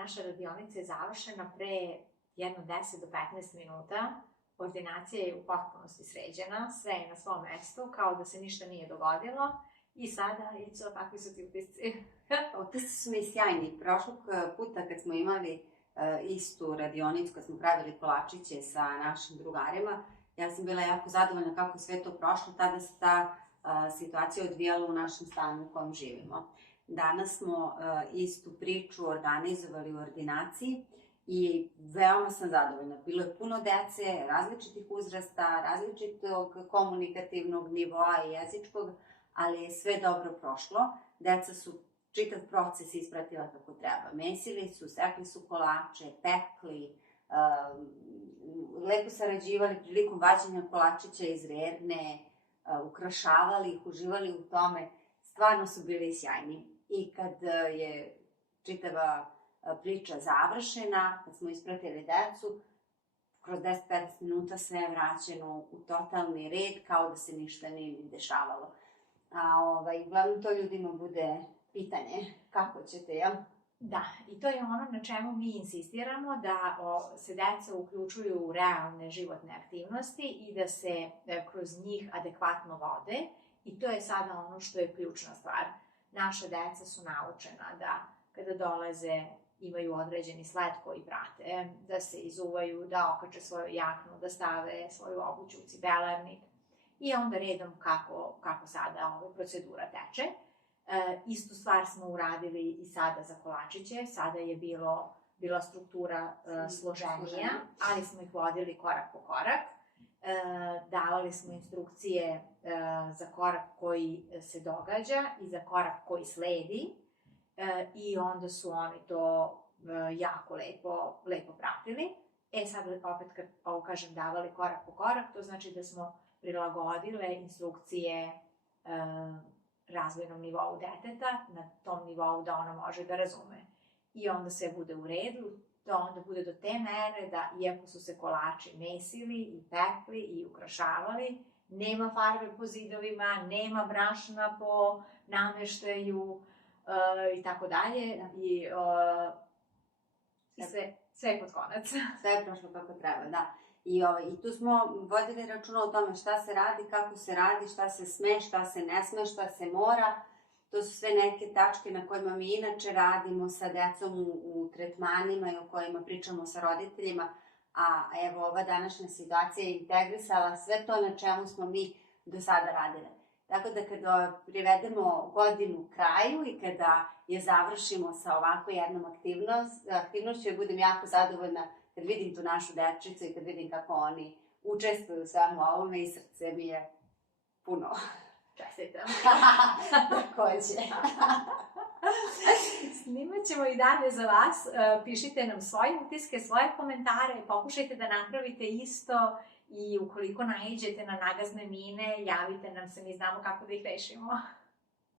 naša radionica je završena pre jedno 10 do 15 minuta. Ordinacija je u potpunosti sređena, sve je na svom mestu, kao da se ništa nije dogodilo. I sada, Ico, kakvi su ti utisci? Utisci su mi sjajni. Prošlog puta kad smo imali istu radionicu, kad smo pravili kolačiće sa našim drugarima, ja sam bila jako zadovoljna kako je sve to prošlo, tada se ta situacija odvijala u našem stanu u kojem živimo. Danas smo istu priču organizovali u ordinaciji i veoma sam zadovoljna. Bilo je puno dece, različitih uzrasta, različitog komunikativnog nivoa i jezičkog, ali je sve dobro prošlo. Deca su čitav proces ispratila kako treba. Mesili su, sekli su kolače, pekli, lepo sarađivali prilikom vađenja kolačića iz rerne, ukrašavali ih, uživali u tome. Stvarno su bili sjajni. I kad je čitava priča završena, kad smo ispratili decu, kroz 10-15 minuta sve je vraćeno u totalni red, kao da se ništa nije ni dešavalo. Uglavnom to ljudima bude pitanje, kako ćete, jel? Da, i to je ono na čemu mi insistiramo, da se deca uključuju u realne životne aktivnosti i da se kroz njih adekvatno vode. I to je sada ono što je ključna stvar. Naša deca su naučena da kada dolaze imaju određeni sled koji prate, da se izuvaju, da okače svoju jaknu, da stave svoju obuću u cibelarnik i onda redom kako sada procedura teče. Istu stvar smo uradili i sada za kolačiće, sada je bila struktura složenija, ali smo ih vodili korak po korak. Davali smo instrukcije za korak koji se događa i za korak koji sledi i onda su oni to jako lepo pratili. Sad opet kad ovo kažem davali korak po korak, to znači da smo prilagodile instrukcije razvojnom nivou deteta, na tom nivou da ono može da razume. I onda sve bude u redu, to onda bude do te mere da iako su se kolači mesili i pekli i ukrašavali, nema farbe po zidovima, nema brašna po nameštaju i tako dalje. I sve je pod konac. Sve je prošlo kako treba, da. I tu smo vodili računa o tome šta se radi, kako se radi, šta se sme, šta se ne sme, šta se mora. To su sve neke tačke na kojima mi inače radimo sa decom u tretmanima i o kojima pričamo sa roditeljima. A evo, ova današnja situacija je integrisala sve to na čemu smo mi do sada radile. Tako da kada privedemo godinu kraju i kada je završimo sa ovako jednom aktivnošću, ja budem jako zadovoljna kad vidim tu našu dečicu i kad vidim kako oni učestvuju u svemu ovome i srce mi je puno. Čestitam. Takođe. Snimat ćemo i dalje za vas. Pišite nam svoje utiske, svoje komentare, pokušajte da napravite isto i ukoliko naiđete na nagazne mine, javite nam se, mi znamo kako da ih rešimo.